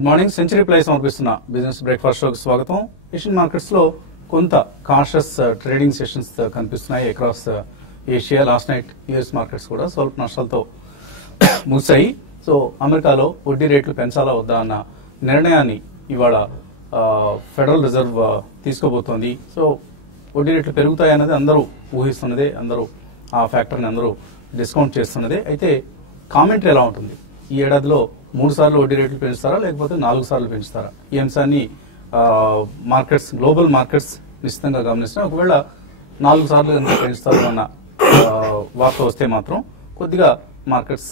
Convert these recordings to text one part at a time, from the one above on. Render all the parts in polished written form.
Good morning. Century ply సమర్పిస్తున్న business breakfast షోకి స్వాగతం. ఏషియన్ మార్కెట్స్ లో కొంత కాషస్ ట్రేడింగ్ సెషన్స్ కనిపిస్తున్నాయి across Asia. Last night US markets కూడా స్వల్ప నష్టాలతో ముగిశాయి. సో అమెరికాలో వడ్డీ రేట్లు పెంచాలా వద్దా అన్న నిర్ణయాన్ని ఇవాళ ఫెడరల్ రిజర్వ్ తీసుకోబోతోంది. సో వడ్డీ రేట్లు పెరుగుతాయన్నది అందరూ ఊహిస్తున్నదే, అందరూ ఆ ఫ్యాక్టర్ని అందరూ డిస్కౌంట్ చేస్తున్నదే. అయితే కామెంటరీ ఎలా ఉంటుంది? ఈ ఏడాదిలో 3 సార్లు వడ్డీ రేట్లు పెంచుతారా లేకపోతే 4 సార్లు పెంచుతారా? ఈ అంశాన్ని మార్కెట్స్, గ్లోబల్ మార్కెట్స్ నిశ్చితంగా గమనిస్తున్నా. ఒకవేళ 4 సార్లు కనుక పెంచుతారు అన్న వార్త వస్తే మాత్రం కొద్దిగా మార్కెట్స్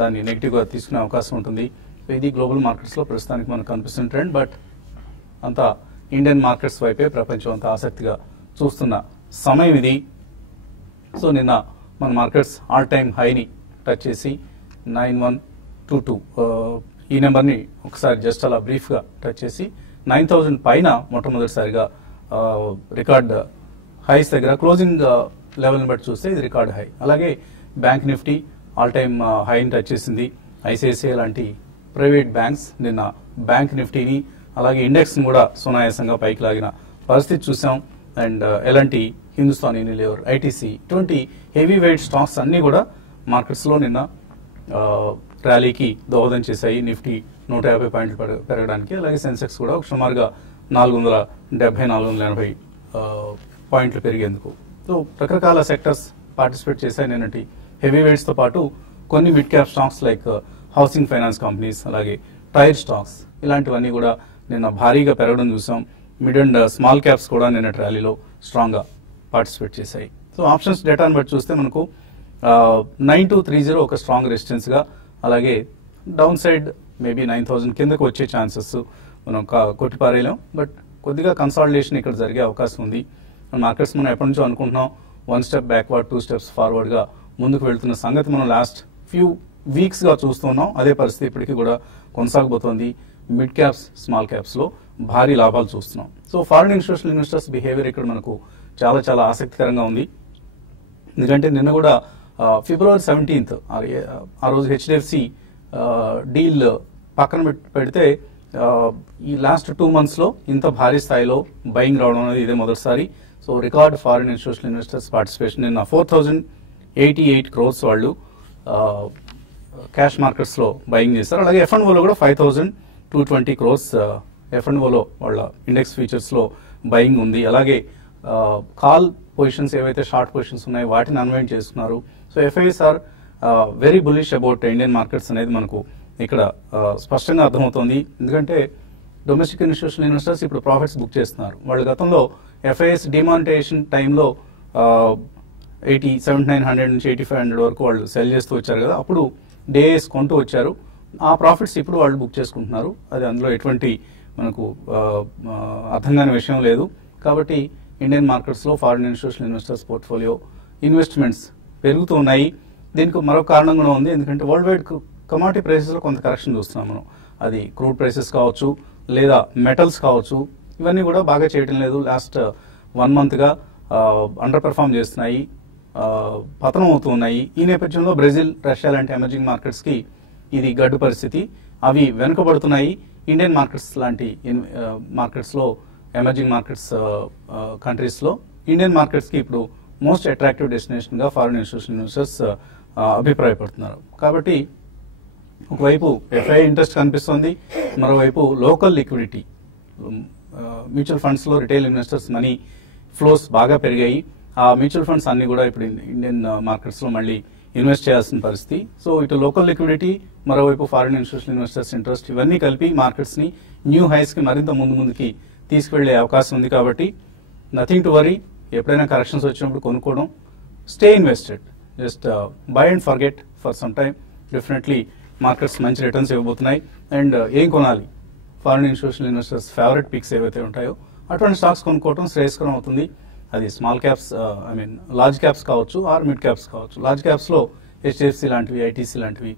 దాన్ని నెగిటివ్ గా తీసుకునే అవకాశం ఉంటుంది. ఇది గ్లోబల్ మార్కెట్స్ లో ప్రస్తుతానికి మనకు కనిపిస్తున్న ట్రెండ్. బట్ అంతా ఇండియన్ మార్కెట్స్ వైపే ప్రపంచం అంతా ఆసక్తిగా చూస్తున్న సమయం ఇది. సో నిన్న మన మార్కెట్స్ ఆల్ టైమ్ హైని టచ్ చేసి 9122 ఈ నెంబర్ని ఒకసారి జస్ట్ అలా బ్రీఫ్ గా టచ్ చేసి 9000 పైన మొట్టమొదటిసారిగా రికార్డ్ హైస్ దగ్గర క్లోజింగ్ లెవెల్ని బట్టి చూస్తే ఇది రికార్డ్ హై. అలాగే బ్యాంక్ నిఫ్టీ ఆల్ టైమ్ హైని టచ్ చేసింది. ఐసిఐసిఐ లాంటి ప్రైవేట్ బ్యాంక్స్ నిన్న బ్యాంక్ నిఫ్టీని అలాగే ఇండెక్స్ ని కూడా సునాయాసంగా పైకి లాగిన పరిస్థితి చూసాం. అండ్ ఎలాంటి హిందుస్థాన్ యూనిలివర్, ఐటీసీ ఇటువంటి హెవీ వెయిట్ స్టాక్స్ అన్ని కూడా మార్కెట్స్ లో నిన్న ర్యాలీకి దోహదం చేశాయి. నిఫ్టీ 150 పాయింట్లు పెరగడానికి, అలాగే సెన్సెక్స్ కూడా సుమారుగా 470-480 పాయింట్లు పెరిగేందుకు. సో రకరకాల సెక్టర్స్ పార్టిసిపేట్ చేశాయి నిన్నటి హెవీ వెయిట్స్ తో పాటు కొన్ని mid cap stocks like housing finance companies, అలాగే టైర్ స్టాక్స్ ఇలాంటివన్నీ కూడా నిన్న భారీగా పెరగడం చూసాం. మిడ్ అండ్ స్మాల్ క్యాప్స్ కూడా నిన్నటి ర్యాలీలో స్ట్రాంగ్ గా పార్టిసిపేట్ చేశాయి. సో ఆప్షన్స్ డేటాను బట్టి చూస్తే మనకు 9230 ఒక స్ట్రాంగ్ రెసిస్టెన్స్ గా, అలాగే డౌన్ సైడ్ మేబీ 9000 కిందకు వచ్చే ఛాన్సెస్ మనం కొట్టిపారేయలేం. బట్ కొద్దిగా కన్సాలిడేషన్ ఇక్కడ జరిగే అవకాశం ఉంది. మార్కెట్స్ మనం ఎప్పటి నుంచో అనుకుంటున్నాం 1 స్టెప్ బ్యాక్వర్డ్ 2 స్టెప్స్ ఫార్వర్డ్ గా ముందుకు వెళ్తున్న సంగతి మనం లాస్ట్ ఫ్యూ వీక్స్ గా చూస్తున్నాం. అదే పరిస్థితి ఇప్పటికీ కూడా కొనసాగబోతోంది. మిడ్ క్యాప్స్, స్మాల్ క్యాప్స్ లో భారీ లాభాలు చూస్తున్నాం. So foreign institutional investors behaviour ఇక్కడ మనకు చాలా చాలా ఆసక్తికరంగా ఉంది. ఎందుకంటే నిన్న కూడా ఫిబ్రవరి 17th ఆ రోజు హెచ్డిఎఫ్సి డీల్ పక్కన పెడితే ఈ లాస్ట్ 2 months లో ఇంత భారీ స్థాయిలో బయింగ్ రావడం అనేది ఇదే మొదటిసారి. So record foreign institutional investors participation నిన్న 4088 crores వాళ్ళు క్యాష్ మార్కెట్స్ లో బయింగ్ చేస్తారు. అలాగే F&O లో కూడా 5220 crores F&O లో వాళ్ళ ఇండెక్స్ ఫీచర్స్ లో బయింగ్ ఉంది. అలాగే కాల్ పొజిషన్స్ ఏవైతే షార్ట్ పొజిషన్స్ ఉన్నాయో వాటిని అన్వైండ్ చేస్తున్నారు. So FIs are very bullish about Indian markets అనేది మనకు ఇక్కడ స్పష్టంగా అర్థమవుతోంది. ఎందుకంటే డొమెస్టిక్ ఇన్స్టిట్యూషనల్ ఇన్వెస్టర్స్ ఇప్పుడు ప్రాఫిట్స్ బుక్ చేస్తున్నారు. వాళ్ళు గతంలో ఎఫ్ఐఎస్ డిమానిటైజేషన్ టైంలో 7900 నుంచి 8500 వరకు వాళ్ళు సెల్ చేస్తూ వచ్చారు కదా, అప్పుడు డేస్ కొంటూ వచ్చారు. ఆ ప్రాఫిట్స్ ఇప్పుడు వాళ్ళు బుక్ చేసుకుంటున్నారు. అది అందులో ఎటువంటి మనకు అర్థం కాని విషయం లేదు. కాబట్టి ఇండియన్ మార్కెట్స్ లో foreign institutional investors portfolio investments పెరుగుతూ ఉన్నాయి. దీనికి మరొక కారణం కూడా ఉంది. ఎందుకంటే వరల్డ్ వైడ్ కమాడిటీ ప్రైసెస్ లో కొంత కరెక్షన్ చూస్తున్నాం మనం. అది క్రూడ్ ప్రైసెస్ కావచ్చు లేదా మెటల్స్ కావచ్చు, ఇవన్నీ కూడా బాగా చేయడం లేదు. లాస్ట్ 1 month గా అండర్ పెర్ఫార్మ్ చేస్తున్నాయి, పతనం అవుతూ ఉన్నాయి. ఈ నేపథ్యంలో బ్రెజిల్, రష్యా లాంటి ఎమర్జింగ్ మార్కెట్స్ కి ఇది గడ్డు పరిస్థితి. అవి వెనుకబడుతున్నాయి. ఇండియన్ మార్కెట్స్ లాంటి మార్కెట్స్ లో, ఎమర్జింగ్ మార్కెట్స్ కంట్రీస్ లో ఇండియన్ మార్కెట్స్ కి ఇప్పుడు మోస్ట్ అట్రాక్టివ్ డెస్టినేషన్ గా ఫారిన్ ఇన్స్టిట్యూషనల్ ఇన్వెస్టర్స్ అభిప్రాయపడుతున్నారు. కాబట్టి ఒకవైపు ఎఫ్ఐ ఇంట్రెస్ట్ కనిపిస్తుంది, మరోవైపు లోకల్ లిక్విడిటీ, మ్యూచువల్ ఫండ్స్ లో రిటైల్ ఇన్వెస్టర్స్ మనీ ఫ్లోస్ బాగా పెరిగాయి. ఆ మ్యూచువల్ ఫండ్స్ అన్ని కూడా ఇప్పుడు ఇండియన్ మార్కెట్స్ లో మళ్ళీ ఇన్వెస్ట్ చేయాల్సిన పరిస్థితి. సో ఇటు లోకల్ లిక్విడిటీ, మరోవైపు ఫారిన్ ఇన్స్టిట్యూషనల్ ఇన్వెస్టర్స్ ఇంట్రెస్ట్, ఇవన్నీ కలిపి మార్కెట్స్ ని న్యూ హైస్ కి మరింత ముందుకి తీసుకువెళ్లే అవకాశం ఉంది. కాబట్టి నథింగ్ టు వరీ. ఎప్పుడైనా కరెక్షన్స్ వచ్చినప్పుడు కొనుక్కోవడం, stay invested, just buy and forget for some time. Definitely markets మంచి రిటర్న్స్ ఇవ్వబోతున్నాయి. అండ్ ఏం కొనాలి, foreign institutional investors favourite picks ఏవైతే ఉంటాయో అటువంటి స్టాక్స్ కొనుక్కోవడం శ్రేయస్కరం అవుతుంది. అది స్మాల్ క్యాప్స్, లార్జ్ క్యాప్స్ కావచ్చు ఆర్ మిడ్ క్యాప్స్ కావచ్చు. లార్జ్ క్యాప్స్ లో హెచ్డిఎఫ్సి లాంటివి, ఐటీసీ లాంటివి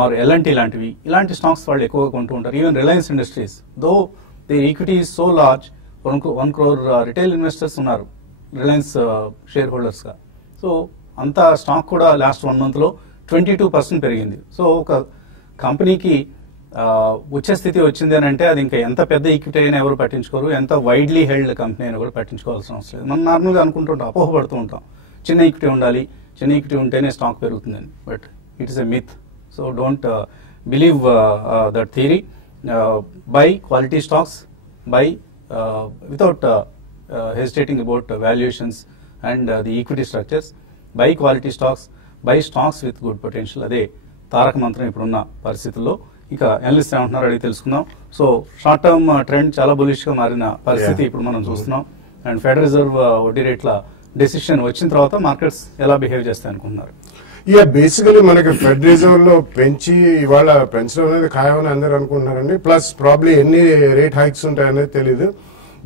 ఆర్ ఎల్ఎన్టీ లాంటివి, ఇలాంటి స్టాక్స్ వాళ్ళు ఎక్కువగా కొంటూ ఉంటారు. Even Reliance Industries, though the equity is so large, 1 crore retail investors ఉన్నారు రిలయన్స్ షేర్ హోల్డర్స్ గా. సో అంత స్టాక్ కూడా లాస్ట్ 1 month లో 22% పెరిగింది. సో ఒక కంపెనీకి వచ్చే స్థితి వచ్చింది అని అంటే అది ఇంకా ఎంత పెద్ద ఈక్విటీ అయినా ఎవరు పట్టించుకోరు, ఎంత వైడ్లీ హెల్డ్ కంపెనీ అయినా కూడా పట్టించుకోవాల్సిన అవసరం లేదు. మనం నార్మల్గా అనుకుంటుంటాం, అపోహపడుతూ ఉంటాం, చిన్న ఈక్విటీ ఉండాలి, చిన్న ఈక్విటీ ఉంటేనే స్టాక్ పెరుగుతుందని. But it is a myth. So don't believe that theory. By quality stocks, by without hesitating about valuations and the equity structures. Buy quality stocks, buy stocks with good potential. అదే తారక మంత్రం ఇప్పుడున్న పరిస్థితుల్లో. ఇక analyst ఏమంటున్నారు అడిగి తెలుసుకుందాం. So short term trend చాలా bullish గా మారిన పరిస్థితి ఇప్పుడు మనం చూస్తున్నాం. అండ్ ఫెడరల్ రిజర్వ్ వడ్డీ రేట్ల డెసిషన్ వచ్చిన తర్వాత మార్కెట్స్ ఎలా బిహేవ్ చేస్తాయి అనుకుంటున్నారు? బేసికలీ మనకి ఫెడ్ రిజర్వ్ లో పెంచి ఇవాళ పెంచడం అనేది ఖాయమని అందరూ అనుకుంటున్నారండి. ప్లస్ ప్రాబ్లీ ఎన్ని రేట్ హైక్స్ ఉంటాయనేది తెలీదు.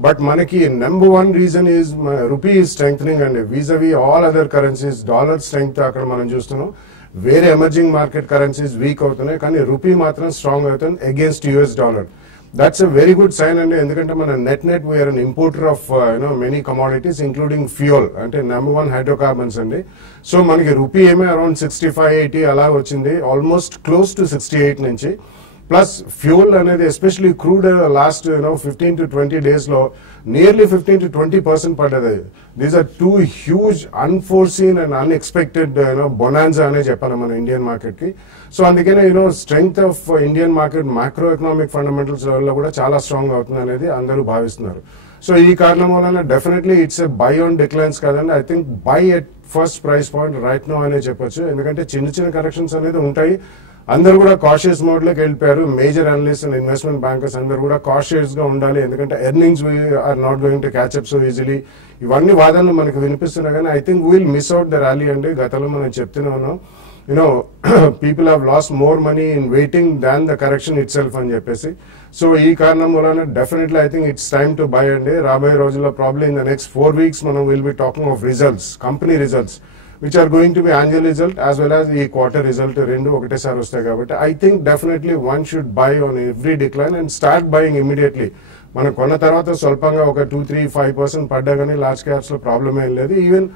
బట్ మనకి number one reason is rupee is strengthening అండి vis-a-vis all other currencies. Dollar strength అక్కడ మనం చూస్తున్నాం. వేరే ఎమర్జింగ్ మార్కెట్ కరెన్సీస్ వీక్ అవుతున్నాయి, కానీ రూపీ మాత్రం స్ట్రాంగ్ అవుతుంది against US dollar. That's a very good sign అండి. ఎందుకంటే మన net we are an importer of many commodities including fuel, అంటే నెంబర్ వన్ హైడ్రోకార్బన్స్ అండి. సో మనకి రూపీ ఏమే అరౌండ్ 65-80 అలా వచ్చింది, ఆల్మోస్ట్ క్లోజ్ టు 68 నుంచి. ప్లస్ ఫ్యూల్ అనేది especially crude last 15 to 20 days లో నియర్లీ 15 to 20% పడ్డది. These are two huge unforeseen and unexpected bonanza అనే చెప్పాలి మన ఇండియన్ మార్కెట్ కి. సో అందుకనే strength of Indian market micro economic fundamentals లెవెల్లో కూడా చాలా స్ట్రాంగ్ అవుతుంది అనేది అందరూ భావిస్తున్నారు. సో ఈ కారణం వలన definitely it's a buy on declines కాదండి. I think buy at first price point right now అనే చెప్పొచ్చు. ఎందుకంటే చిన్న చిన్న కరెక్షన్స్ అనేది ఉంటాయి. అందరూ కూడా కాషియస్ మోడ్ లోకి వెళ్ళిపోయారు. Major analyst and investment bankers అందరూ కూడా కాషియస్ గా ఉండాలి, ఎందుకంటే earnings are not going to catch up so easily. ఇవన్నీ వాదనలు మనకు వినిపిస్తున్నాయి, కానీ I think will miss out the rally అండి. గతంలో మనం చెప్తూనే ఉన్నాం, people have lost more money in waiting than the correction itself అని చెప్పేసి. సో ఈ కారణం వలన definitely I think it's time to buy అండి. రాబోయే రోజుల్లో probably in the next 4 weeks మనం will be talking of results, company results which are going to be annual result as well as the quarter result rendu ఒకటేసారి వస్తాయి కాబట్టి I think definitely one should buy on every decline and start buying immediately. మనం కొన్న తర్వాత స్వల్పంగా ఒక 2-3-5% పడ్డా కానీ లార్జ్ క్యాప్స్ లో ప్రాబ్లమ్ ఏం లేదు. Even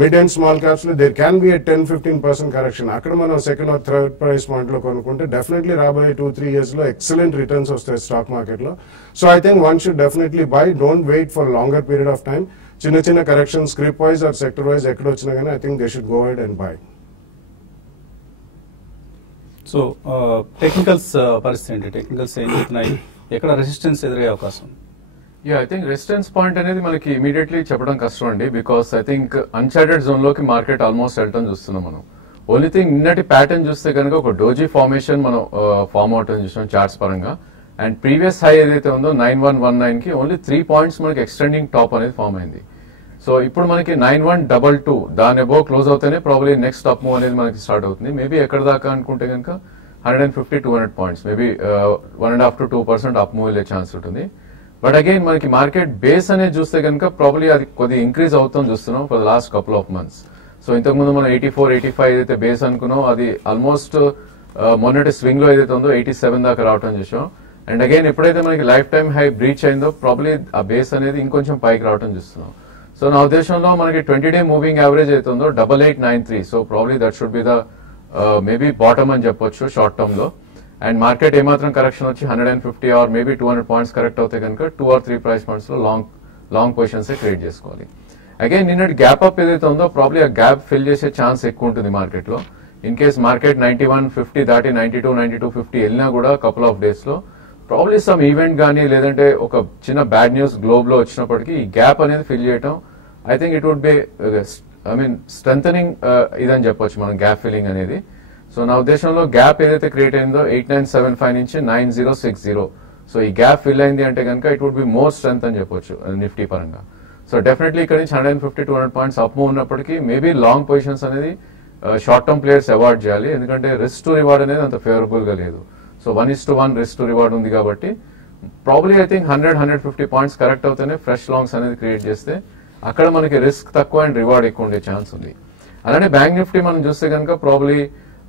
mid and small caps లో దేర్ క్యాన్ బి 10-15% కరెక్షన్. అక్కడ మనం second or third price point లో కొనుక్కుంటే డెఫినెట్లీ రాబోయే 2-3 years లో ఎక్సలెంట్ రిటర్న్స్ వస్తాయి స్టాక్ మార్కెట్ లో. So I think one should definitely buy, don't wait for longer period of time. చిన్న చిన్న correction scrip wise or sector wise ఎక్కడ వచ్చినా కానీ I think they should go ahead and buy. So technicals పరిస్థితి ఏంటి? Technicals ఏం చెప్తున్నాయి? ఎక్కడ రెసిస్టెన్స్ ఎదురయ్యే అవకాశం? ఐ థింక్ రెసిస్టెన్స్ పాయింట్ అనేది మనకి ఇమీడియట్లీ చెప్పడం కష్టం అండి. Because I think Uncharted zone లోకి మార్కెట్ ఆల్మోస్ట్ వెళ్ళటం చూస్తున్నాం మనం. ఓన్లీ థింగ్ నిన్నటి ప్యాటర్న్ చూస్తే కనుక ఒక డోజీ ఫార్మేషన్ మనం ఫార్మ్ అవటం చూసాం చార్ట్స్ పరంగా. అండ్ ప్రీవియస్ హై ఏదైతే ఉందో 9119 కి ఓన్లీ 3 points మనకి ఎక్స్టెండింగ్ టాప్ అనేది ఫామ్ అయింది. సో ఇప్పుడు మనకి 9122 దాని అబోవ్ క్లోజ్ అవుతేనే ప్రాబ్లీ నెక్స్ట్ అప్ మూవ్ అనేది మనకి స్టార్ట్ అవుతుంది. మేబీ ఎక్కడ దాకా అనుకుంటే కనుక 150-200 points, maybe 1.5 to 2% up move వెళ్ళే ఛాన్స్ ఉంటుంది. బట్ అగైన్ మనకి మార్కెట్ బేస్ అనేది చూస్తే కనుక ప్రాబ్లీ అది కొద్దిగా ఇంక్రీజ్ అవుతుంది చూస్తున్నాం for the last couple of months. So ఇంతకుముందు మనం 84-85 ఏదైతే బేస్ అనుకున్నాం అది ఆల్మోస్ట్ మొన్నటి స్వింగ్ లో ఏదైతే ఉందో 87 దాకా రావటం చూసాం. అండ్ అగైన్ ఎప్పుడైతే మనకి లైఫ్ టైమ్ హై బ్రీచ్ అయిందో ప్రాబ్లీ ఆ బేస్ అనేది ఇంకొంచెం పైకి రావటం చూస్తున్నాం. సో నా ఉద్దేశంలో మనకి 20-day మూవింగ్ యావరేజ్ అయితే ఉందో 8893. So probably that should be the maybe bottom అని చెప్పొచ్చు షార్ట్ టర్మ్ లో. అండ్ మార్కెట్ ఏమాత్రం కరెక్షన్ వచ్చి 150 ఆర్ మేబీ 200 points కరెక్ట్ అవుతాయి కనుక 2 or 3 price points లో లాంగ్ పొజిషన్స్ క్రియేట్ చేసుకోవాలి. అగైన్ నిన్నటి గ్యాప్ అప్ ఏదైతే ఉందో ప్రాబ్లీ ఆ గ్యాప్ ఫిల్ చేసే ఛాన్స్ ఎక్కువ ఉంటుంది మార్కెట్ లో. ఇన్ కేస్ మార్కెట్ 9150 దాటి 92-9250 వెళ్ళినా కూడా కపుల్ ఆఫ్ డేస్ లో ప్రాబ్లీ సమ్ ఈవెంట్ కానీ లేదంటే ఒక చిన్న బ్యాడ్ న్యూస్ గ్లోబ్ లో వచ్చినప్పటికీ ఈ గ్యాప్ అనేది ఫిల్ చేయడం I think it would be strengthening ఇదని చెప్పొచ్చు మనం గ్యాప్ ఫిల్లింగ్ అనేది. సో నా ఉద్దేశంలో గ్యాప్ ఏదైతే క్రియేట్ అయిందో 8975 నుంచి 9060, సో ఈ గ్యాప్ ఫిల్ అయింది అంటే కనుక it would be more strength అని చెప్పొచ్చు నిఫ్టీ పరంగా. సో డెఫినెట్లీ ఇక్కడ నుంచి 150-200 points అప్ మూవ్ ఉన్నప్పటికీ మేబీ లాంగ్ పొజిషన్స్ అనేది షార్ట్ టర్మ్ ప్లేయర్స్ అవాయిడ్ చేయాలి, ఎందుకంటే రిస్క్ టు రివార్డ్ అనేది అంత ఫేవరబుల్ గా లేదు. సో 1:1 రిస్క్ టు రివార్డ్ ఉంది కాబట్టి probably I think 100-150 points correct అవుతేనే ఫ్రెష్ లాంగ్స్ అనేది క్రియేట్ చేస్తే అక్కడ మనకి రిస్క్ తక్కువ అండ్ రివార్డ్ ఎక్కువ ఉండే ఛాన్స్ ఉంది. అలానే బ్యాంక్ నిఫ్టీ మనం చూస్తే కనుక ప్రాబ్లీ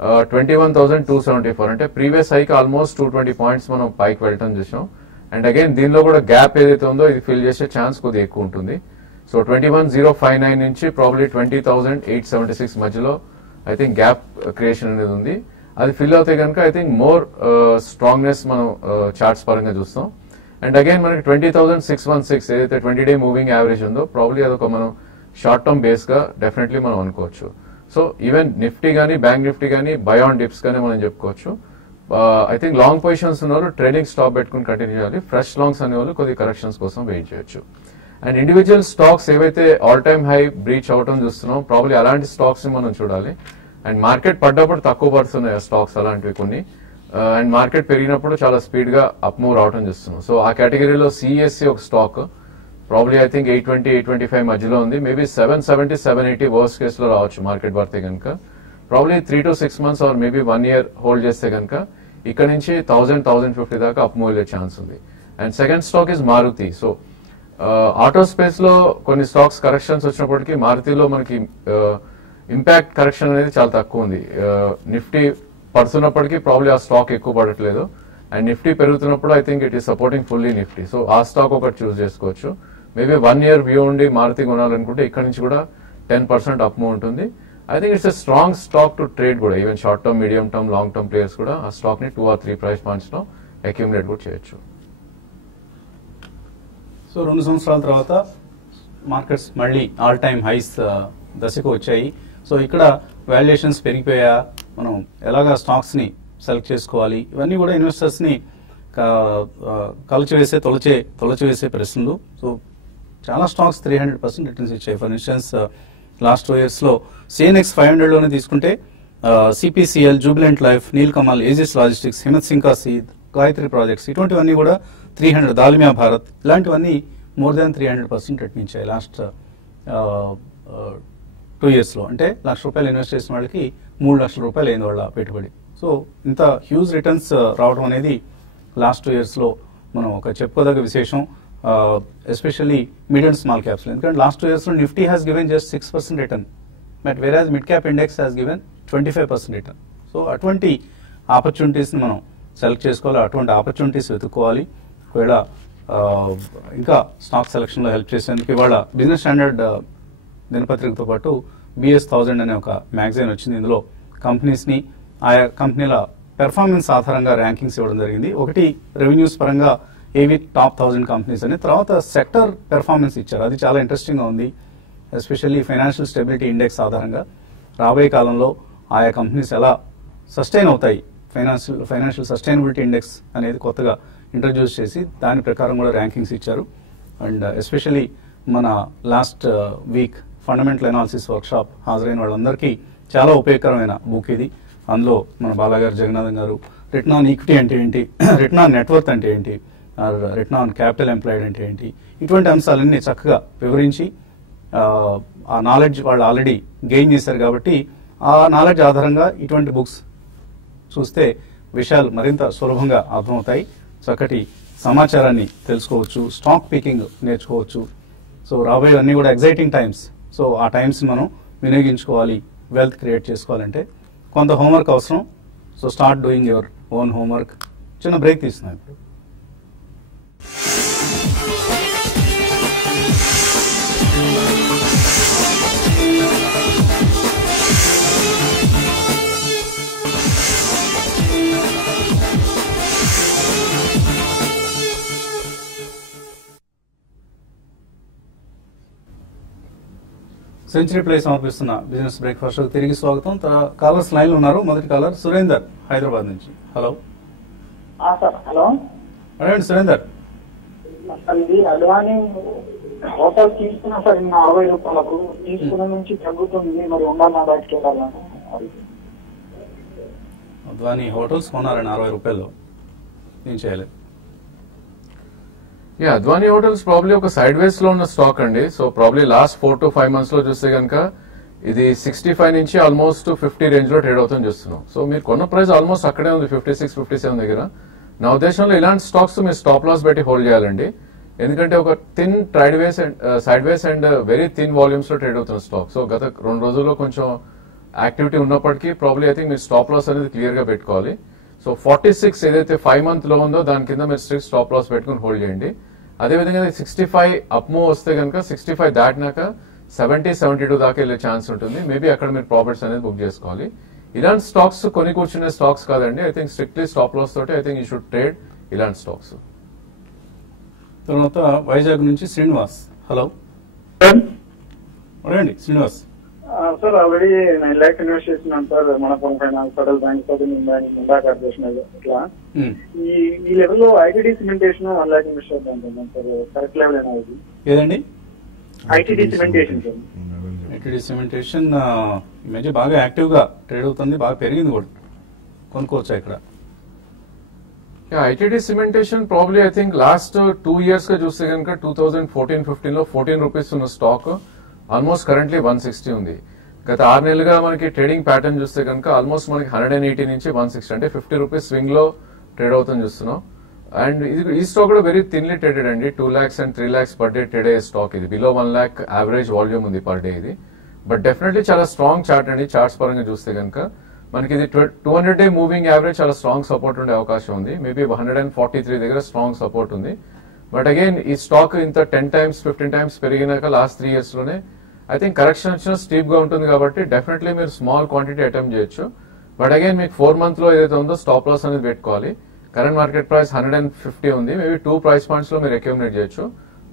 21,274 అంటే ప్రీవియస్ హైకి ఆల్మోస్ట్ 220 points మనం పైకి వెళ్ళటం చూసాం. అండ్ అగైన్ దీనిలో కూడా గ్యాప్ ఏదైతే ఉందో ఇది ఫిల్ చేసే ఛాన్స్ కొద్దిగా ఎక్కువ ఉంటుంది. సో 21,059 నుంచి ప్రాబ్లీ 20,876 మధ్యలో ఐ థింక్ గ్యాప్ క్రియేషన్ అనేది ఉంది. అది ఫిల్ అవుతే కనుక ఐ థింక్ మోర్ స్ట్రాంగ్నెస్ మనం చార్ట్స్ పరంగా చూస్తాం. అండ్ అగైన్ మనకి 20,616 ఏదైతే 20-day మూవింగ్ యావరేజ్ ఉందో ప్రాబ్లీ అదొక మనం షార్ట్ టర్మ్ బేస్ గా డెఫినెట్లీ మనం అనుకోవచ్చు. సో ఈవెన్ నిఫ్టీ కానీ బ్యాంక్ నిఫ్టీ కానీ బై ఆన్ డిప్స్ కానీ మనం చెప్పుకోవచ్చు. ఐ థింక్ లాంగ్ పొజిషన్స్ ఉన్న వాళ్ళు ట్రేడింగ్ స్టాప్ పెట్టుకుని కంటిన్యూ చేయాలి. ఫ్రెష్ లాంగ్స్ అనే వాళ్ళు కొద్ది కరెక్షన్స్ కోసం వెయిట్ చేయొచ్చు. అండ్ ఇండివిజువల్ స్టాక్స్ ఏవైతే ఆల్ టైమ్ హై బ్రీచ్ అవటం చూస్తున్నాం ప్రాబ్లీ అలాంటి స్టాక్స్ ని మనం చూడాలి. అండ్ మార్కెట్ పడ్డప్పుడు తక్కువ పడుతున్నాయి ఆ స్టాక్స్ అలాంటివి కొన్ని. అండ్ మార్కెట్ పెరిగినప్పుడు చాలా స్పీడ్ గా అప్ మూవ్ రావడం చూస్తున్నాం. సో ఆ కేటగిరీలో సిఎస్సి ఒక స్టాక్ ప్రాబ్లీ ఐ థింక్ 820, 825 మధ్యలో ఉంది. మేబీ 770, 780 వర్స్ట్ కేస్ లో రావచ్చు మార్కెట్ పడితే కనుక. Probably 3 to 6 months or maybe 1 year hold చేస్తే కనుక ఇక్కడ నుంచి 1000, 1050 దాకా అప్ మూవ్ వెళ్ళే ఛాన్స్ ఉంది. And second stock is Maruti. So auto space లో కొన్ని స్టాక్స్ కరెక్షన్స్ వచ్చినప్పటికీ మారుతిలో మనకి ఇంపాక్ట్ కరెక్షన్ అనేది చాలా తక్కువ ఉంది. నిఫ్టీ పడుతున్నప్పటికీ ప్రాబ్లీ ఆ స్టాక్ ఎక్కువ పడట్లేదు. అండ్ నిఫ్టీ పెరుగుతున్నప్పుడు I think it is supporting fully Nifty. So ఆ స్టాక్ ఒకటి చూస్ చేసుకోవచ్చు. మేబీ 1 year వ్యూ ఉండి మారుతి కొనాలనుకుంటే ఇక్కడ నుంచి కూడా 10% అప్ మూవ్ ఉంటుంది. I think it's a strong stock to trade కూడా. Even short term, medium term, long term players కూడా ఆ స్టాక్ ని 2 or 3 ప్రైస్ పాయింట్స్ లో అక్యూములేట్ కూడా చేయొచ్చు. సో 2 సంవత్సరాల తర్వాత మార్కెట్స్ మళ్ళీ ఆల్ టైమ్ హైస్ దశకు వచ్చాయి. సో ఇక్కడ వాల్యుయేషన్స్ పెరిగిపోయా, మనం ఎలాగా స్టాక్స్ ని సెలెక్ట్ చేసుకోవాలి, ఇవన్నీ కూడా ఇన్వెస్టర్స్ ని తొలచివేసే ప్రశ్నలు. సో చాలా స్టాక్స్ 300% రిటర్న్స్ ఇచ్చాయి. ఫర్ ఇన్స్టెన్స్ లాస్ట్ 2 years లో సిఎన్ఎక్స్ 500 లోనే తీసుకుంటే CPCL, Jubilant Life, Neel Kamal, Aegis logistics, Himatsingka Seide, Gayatri projects ఇటువంటివన్నీ కూడా 300, దాల్మియా భారత్ ఇలాంటివన్నీ మోర్ దాన్ 300% రిటర్న్ ఇచ్చాయి లాస్ట్ 2 years లో. అంటే ₹1,00,000 ఇన్వెస్ట్ చేసిన వాళ్ళకి ₹3,00,000 అయింది వాళ్ళ పెట్టుబడి. సో ఇంత హ్యూజ్ రిటర్న్స్ రావడం అనేది లాస్ట్ 2 years లో మనం ఒక చెప్పుకోదగ్గ విశేషం. Especially mid and small caps, ఎందుకంటే లాస్ట్ 2 years లో Nifty has given just 6% return, but whereas mid cap index has given 25% return. So అటువంటి ఆపర్చునిటీస్ ని మనం సెలెక్ట్ చేసుకోవాలి, అటువంటి ఆపర్చునిటీస్ వెతుక్కోవాలి. ఒకవేళ ఇంకా స్టాక్ సెలెక్షన్ లో హెల్ప్ చేసేందుకు ఇవాళ బిజినెస్ స్టాండర్డ్ దినపత్రికతో పాటు BS1000 అనే ఒక మ్యాగజైన్ వచ్చింది. ఇందులో కంపెనీస్ ని, ఆయా కంపెనీల పెర్ఫార్మెన్స్ ఆధారంగా ర్యాంకింగ్స్ ఇవ్వడం జరిగింది. ఒకటి రెవెన్యూస్ పరంగా ఏవి టాప్ 1000 కంపెనీస్ అని, తర్వాత సెక్టర్ పెర్ఫార్మెన్స్ ఇచ్చారు. అది చాలా ఇంట్రెస్టింగ్ గా ఉంది. ఎస్పెషల్లీ ఫైనాన్షియల్ స్టెబిలిటీ ఇండెక్స్ ఆధారంగా రాబోయే కాలంలో ఆయా కంపెనీస్ ఎలా సస్టైన్ అవుతాయి, ఫైనాన్షియల్ సస్టైనబిలిటీ ఇండెక్స్ అనేది కొత్తగా ఇంట్రడ్యూస్ చేసి దాని ప్రకారం కూడా ర్యాంకింగ్స్ ఇచ్చారు. అండ్ ఎస్పెషల్లీ మన last week fundamental analysis workshop హాజరైన వాళ్ళందరికీ చాలా ఉపయోగకరమైన బుక్ ఇది. అందులో మన బాలాగారు, జగన్నాథం గారు రిటర్న్ ఆన్ ఈక్విటీ అంటే ఏంటి, రిటర్న్ ఆన్ నెట్వర్త్ అంటే ఏంటి, రిటర్న్ ఆన్ క్యాపిటల్ ఎంప్లాయిడ్ అంటే ఏంటి, ఇటువంటి అంశాలన్నీ చక్కగా వివరించి ఆ నాలెడ్జ్ వాళ్ళు ఆల్రెడీ గెయిన్ చేశారు కాబట్టి ఆ నాలెడ్జ్ ఆధారంగా ఇటువంటి బుక్స్ చూస్తే విషయాలు మరింత సులభంగా అర్థమవుతాయి. చక్కటి సమాచారాన్ని తెలుసుకోవచ్చు, స్టాక్ పికింగ్ నేర్చుకోవచ్చు. సో రాబోయేవన్నీ కూడా ఎగ్జైటింగ్ టైమ్స్. సో ఆ టైమ్స్ మనం వినియోగించుకోవాలి. వెల్త్ క్రియేట్ చేసుకోవాలంటే కొంత హోంవర్క్ అవసరం. So start doing your own homework. చిన్న బ్రేక్ తీసుకున్నాం ఇప్పుడు. సెంచరీ ప్లేస్ సమర్పిస్తున్న బిజినెస్ బ్రేక్ఫాస్ట్ తిరిగి స్వాగతం. కాలర్స్ లైన్ లో ఉన్నారు. మొదటి కాలర్ సురేందర్, హైదరాబాద్ నుంచి. హలో. హలో అడగండి సురేందర్. ఇది అడ్వానీ హోటల్ తీసుకున్నా సార్, నిన్న ₹60 తీసుకున్న నుంచి తగ్గుతుంది, మరి ఉండాలి బయటకి వెళ్ళాలని. అద్వానీ హోటల్స్ కొన్నారని ₹60 ఏం చేయాలి? అద్వానీ హోటల్స్ ప్రాబ్లీ ఒక సైడ్ వేస్ లో ఉన్న స్టాక్ అండి. So probably last 4 to 5 months లో చూస్తే కనుక ఇది 65 నుంచి ఆల్మోస్ట్ 50 రేంజ్ లో ట్రేడ్ అవుతుంది చూస్తున్నాం. సో మీరు కొన్న ప్రైస్ ఆల్మోస్ట్ అక్కడే ఉంది, 56, 57 దగ్గర. నా ఉద్దేశంలో ఇలాంటి స్టాక్స్ మీరు స్టాప్ లాస్ పెట్టి హోల్డ్ చేయాలండి. ఎందుకంటే ఒక thin tried ways and side ways and very thin volumes లో ట్రేడ్ అవుతున్న స్టాక్. సో గత 2 రోజుల్లో కొంచెం యాక్టివిటీ ఉన్నప్పటికీ ప్రాబ్లీ ఐ థింక్ మీరు స్టాప్ లాస్ అనేది క్లియర్ గా పెట్టుకోవాలి. సో 46 ఏదైతే 5 month లో ఉందో దాని కింద మీరు స్ట్రిక్ట్ స్టాప్ లాస్ పెట్టుకుని హోల్డ్ చేయండి. అదేవిధంగా 65 అప్ మూవ్ వస్తే కనుక 65 దాటినాక 70, 72 దాకా వెళ్ళే ఛాన్స్ ఉంటుంది. మేబీ అక్కడ మీరు ప్రాఫిట్స్ అనేది బుక్ చేసుకోవాలి. ఇలాంటి స్టాక్స్ కొని కూర్చునే స్టాక్స్ కాదండి. I think strictly stop loss తోటి I think you should trade ఇలాంటి స్టాక్స్. తర్వాత వైజాగ్ నుంచి శ్రీనివాస్. హలో అడగండి Srinivas. Sir already 9 lakhs invest చేస్తున్నాను sir. Manappuram finance, federal bank, southern bank, ముండా కార్పొరేషన్ ఇట్లా. ఈ లెవెల్ లో ఐటీడీ సిమెంటేషన్ 1 lakh ఇన్వెస్ట్ చేద్దాం సార్. కరెక్ట్ లెవెల్ అయినా ఇది ఏదండి? ITD cementation sir. ITD cementation ఈ మధ్య బాగా యాక్టివ్ గా ట్రేడ్ అవుతుంది, బాగా పెరిగింది కూడా. కొనుక్కోవచ్చా ఇక్కడ? ITD cementation probably I think last 2 years గా చూస్తే కనుక 2014-15 లో 14 రూపీస్ ఉన్న స్టాక్ ఆల్మోస్ట్ కరెంట్లీ 160 ఉంది. గత 6 నెలలుగా మనకి ట్రేడింగ్ ప్యాటర్న్ చూస్తే కనుక ఆల్మోస్ట్ మనకి 180 నుంచి 160 అంటే 50 రూపీస్ స్వింగ్ లో ట్రేడ్ అవుతుంది చూస్తున్నాం. అండ్ ఈ స్టాక్ కూడా వెరీ థిన్లీ ట్రేడెడ్ అండి. 2 lakhs and 3 lakhs per day trade అయ్యే స్టాక్ ఇది. బిలో 1 lakh యావరేజ్ వాల్యూమ్ ఉంది పర్ డే ఇది. బట్ డెఫినెట్లీ చాలా స్ట్రాంగ్ చార్ట్ అండి. చార్ట్స్ పరంగా చూస్తే కనుక మనకి ఇది 200-day మూవింగ్ యావరేజ్ చాలా స్ట్రాంగ్ సపోర్ట్ ఉండే అవకాశం ఉంది. మేబీ 143 దగ్గర స్ట్రాంగ్ సపోర్ట్ ఉంది. బట్ అగైన్ ఈ స్టాక్ ఇంత 10 times 15 times పెరిగినాక లాస్ట్ 3 years లోనే ఐ థింక్ కరెక్షన్ వచ్చిన స్టీప్ గా ఉంటుంది కాబట్టి డెఫినెట్లీ మీరు స్మాల్ క్వాంటిటీ అటెంప్ట్ చేయొచ్చు. బట్ అగైన్ మీకు 4 month లో ఏదైతే ఉందో స్టాప్ లాస్ అనేది పెట్టుకోవాలి. కరెంట్ మార్కెట్ ప్రైస్ 150 ఉంది. మేబీ 2 price points లో మీరు అక్యూమిలేట్ చేయొచ్చు.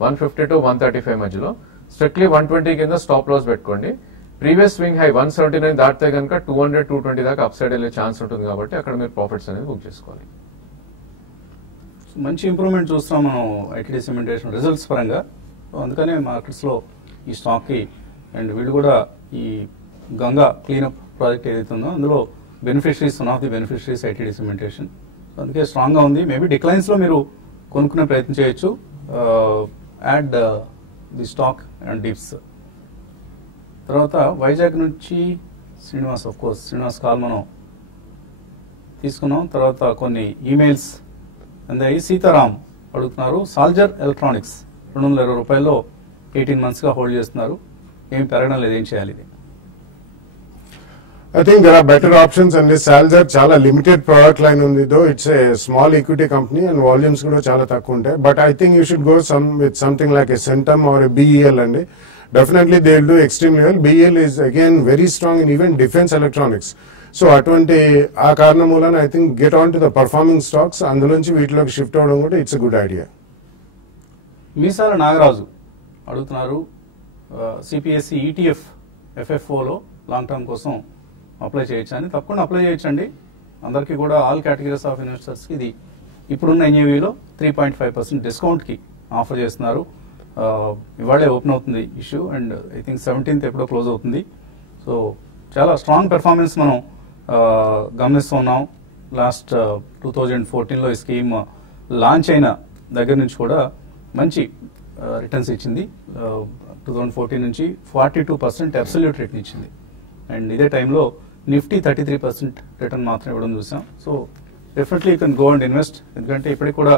150 to 135 మధ్యలో. స్ట్రిక్ట్లీ 120 కింద స్టాప్ లాస్ పెట్టుకోండి. ప్రీవియస్ స్వింగ్ హై 179 దాటితే కనుక 200-220 దాకా అప్ సైడ్ వెళ్ళే ఛాన్స్ ఉంటుంది కాబట్టి అక్కడ మీరు ప్రాఫిట్స్ అనేది బుక్ చేసుకోవాలి. మంచి ఇంప్రూవ్మెంట్ చూస్తాం మనం ఐటీడీ సిమెంటేషన్ రిజల్ట్స్ పరంగా. అందుకనే మార్కెట్స్ లో ఈ స్టాక్ కి అండ్ వీళ్ళు కూడా ఈ గంగా క్లీనప్ ప్రాజెక్ట్ ఏదైతే ఉందో అందులో beneficiaries, one of the beneficiaries ITD cementation. అందుకే స్ట్రాంగ్ గా ఉంది. మేబీ డిక్లైన్స్ లో మీరు కొనుక్కునే ప్రయత్నం చేయొచ్చు. Add the stock and dips. తర్వాత వైజాగ్ నుంచి Srinivas, of course Srinivas call మనం తీసుకున్నాం. తర్వాత కొన్ని ఈమెయిల్స్ అందాయి. సీతారాం అడుగుతున్నారు, సాల్జర్ ఎలక్ట్రానిక్స్ 220 రూపాయల్లో 18 months గా హోల్డ్ చేస్తున్నారు, ఏం పెరగడం లేదు, ఏం చేయాలి ఇది? I think there are better options and this Salzer చాలా లిమిటెడ్ ప్రొడక్ట్ లైన్ ఉంది. Though it's a small equity company and volumes కూడా చాలా తక్కువ ఉంటాయి. But I think you should go with something like a Centum or a BEL అండి. Definitely they will do extremely well. BEL is again very strong in even defence electronics. So అటువంటి ఆ కారణం మూలన I think get on to the performing stocks, అందులోంచి వీటిలోకి shift అవడం కూడా it's a good idea. Meesala Nagaraju అడుగుతున్నారు, సిపిఎస్సి ETF FFOలో లాంగ్ టర్మ్ కోసం అప్లై చేయొచ్చు అని. తప్పకుండా అప్లై చేయొచ్చండి. అందరికీ కూడా ఆల్ కేటగిరీస్ ఆఫ్ ఇన్వెస్టర్స్కి ఇది ఇప్పుడున్న NAVలో 3.5% డిస్కౌంట్కి ఆఫర్ చేస్తున్నారు. ఇవాళే ఓపెన్ అవుతుంది issue and I think 17th ఎప్పుడో క్లోజ్ అవుతుంది. సో చాలా స్ట్రాంగ్ పెర్ఫార్మెన్స్ మనం గమనిస్తున్నాం. లాస్ట్ 2014లో ఈ స్కీమ్ లాంచ్ అయిన దగ్గర నుంచి కూడా మంచి రిటర్న్స్ ఇచ్చింది. 2014 నుంచి 42% అబ్సల్యూట్ రిటర్న్ ఇచ్చింది. అండ్ ఇదే టైంలో నిఫ్టీ 33% రిటర్న్ మాత్రం ఇవ్వడం చూసాం. So definitely you can go and invest. ఎందుకంటే ఇప్పటికి కూడా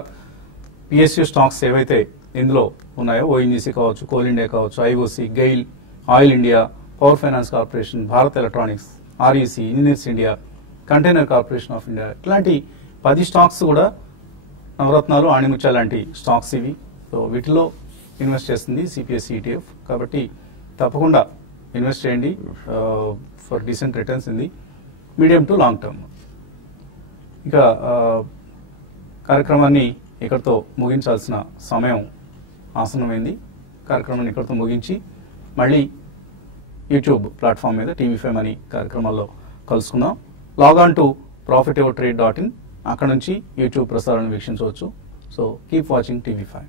PSU స్టాక్స్ ఏవైతే ఇందులో ఉన్నాయో, ONGC కావచ్చు, కోల్ ఇండియా కావచ్చు, IOC, GAIL, oil India, power finance corporation, Bharat electronics, REC, engineers India, container corporation of India, ఇట్లాంటి 10 స్టాక్స్ కూడా నవరత్నాలు, ఆణిముత్యాలు లాంటి స్టాక్స్ ఇవి. సో వీటిలో ఇన్వెస్ట్ చేస్తుంది సిపిఎస్సి ETF. కాబట్టి తప్పకుండా ఇన్వెస్ట్ చేయండి for decent returns in the medium to long term. ఇక కార్యక్రమాన్ని ఇక్కడితో ముగించాల్సిన సమయం ఆసన్నమైంది. కార్యక్రమాన్ని ఇక్కడితో ముగించి మళ్ళీ యూట్యూబ్ ప్లాట్ఫామ్ మీద TV5 Money కార్యక్రమాల్లో కలుసుకుందాం. లాగాన్ టు profitevertrade.in, అక్కడ నుంచి యూట్యూబ్ ప్రసారాన్ని వీక్షించవచ్చు. So keep watching TV5.